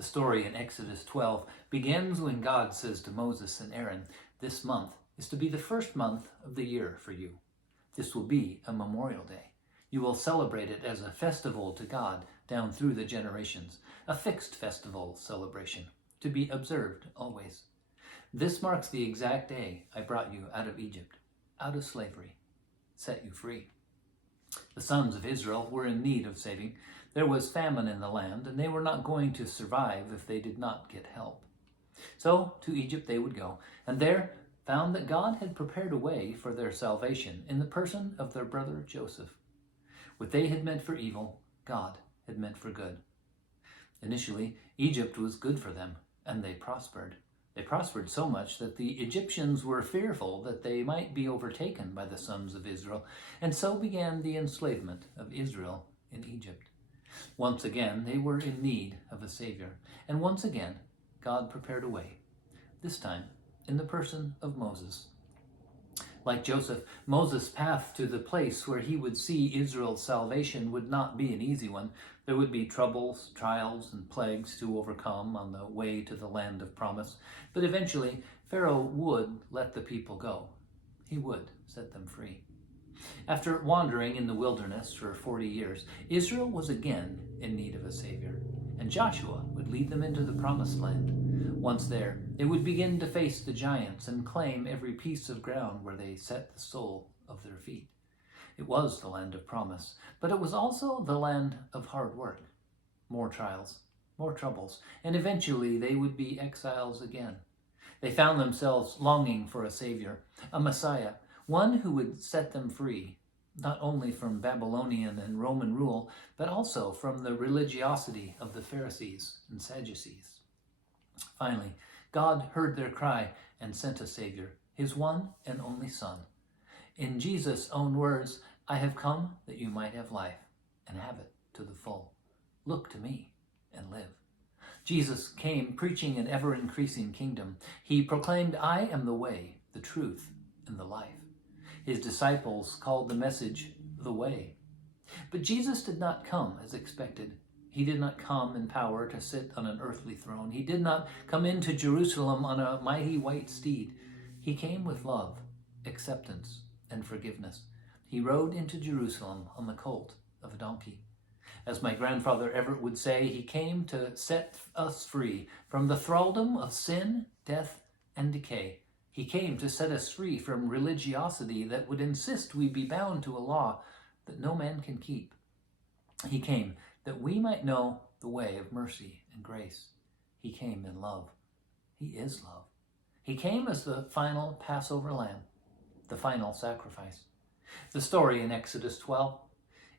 The story in Exodus 12 begins when God says to Moses and Aaron, "This month is to be the first month of the year for you. This will be a memorial day. You will celebrate it as a festival to God down through the generations, a fixed festival celebration to be observed always. This marks the exact day I brought you out of Egypt, out of slavery, set you free." The sons of Israel were in need of saving. There was famine in the land, and they were not going to survive if they did not get help. So to Egypt they would go, and there found that God had prepared a way for their salvation in the person of their brother Joseph. What they had meant for evil, God had meant for good. Initially, Egypt was good for them, and they prospered. They prospered so much that the Egyptians were fearful that they might be overtaken by the sons of Israel, and so began the enslavement of Israel in Egypt. Once again, they were in need of a Savior, and once again, God prepared a way, this time in the person of Moses. Like Joseph, Moses' path to the place where he would see Israel's salvation would not be an easy one. There would be troubles, trials, and plagues to overcome on the way to the land of promise. But eventually, Pharaoh would let the people go. He would set them free. After wandering in the wilderness for 40 years, Israel was again in need of a Savior, and Joshua would lead them into the promised land. Once there, they would begin to face the giants and claim every piece of ground where they set the sole of their feet. It was the land of promise, but it was also the land of hard work. More trials, more troubles, and eventually they would be exiles again. They found themselves longing for a Savior, a Messiah, one who would set them free, not only from Babylonian and Roman rule, but also from the religiosity of the Pharisees and Sadducees. Finally, God heard their cry and sent a Savior, his one and only Son. In Jesus' own words, "I have come that you might have life and have it to the full. Look to me and live." Jesus came preaching an ever-increasing kingdom. He proclaimed, "I am the way, the truth, and the life." His disciples called the message the way. But Jesus did not come as expected. He did not come in power to sit on an earthly throne. He did not come into Jerusalem on a mighty white steed. He came with love, acceptance, and forgiveness. He rode into Jerusalem on the colt of a donkey. As my grandfather Everett would say, he came to set us free from the thraldom of sin, death, and decay. He came to set us free from religiosity that would insist we be bound to a law that no man can keep. He came that we might know the way of mercy and grace. He came in love. He is love. He came as the final Passover lamb, the final sacrifice. The story in Exodus 12,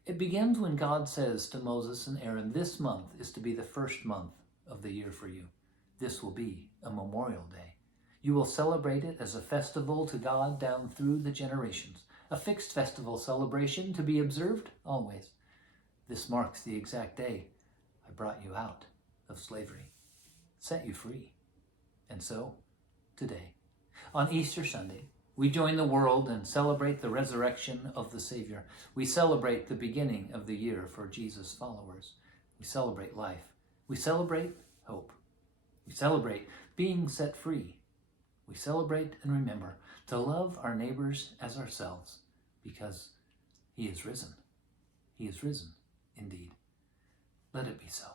it begins when God says to Moses and Aaron, "This month is to be the first month of the year for you. This will be a memorial day. You will celebrate it as a festival to God down through the generations, a fixed festival celebration to be observed always. This marks the exact day I brought you out of slavery, set you free." And so, today, on Easter Sunday, we join the world and celebrate the resurrection of the Savior. We celebrate the beginning of the year for Jesus' followers. We celebrate life. We celebrate hope. We celebrate being set free. We celebrate and remember to love our neighbors as ourselves because He is risen. He is risen indeed. Let it be so.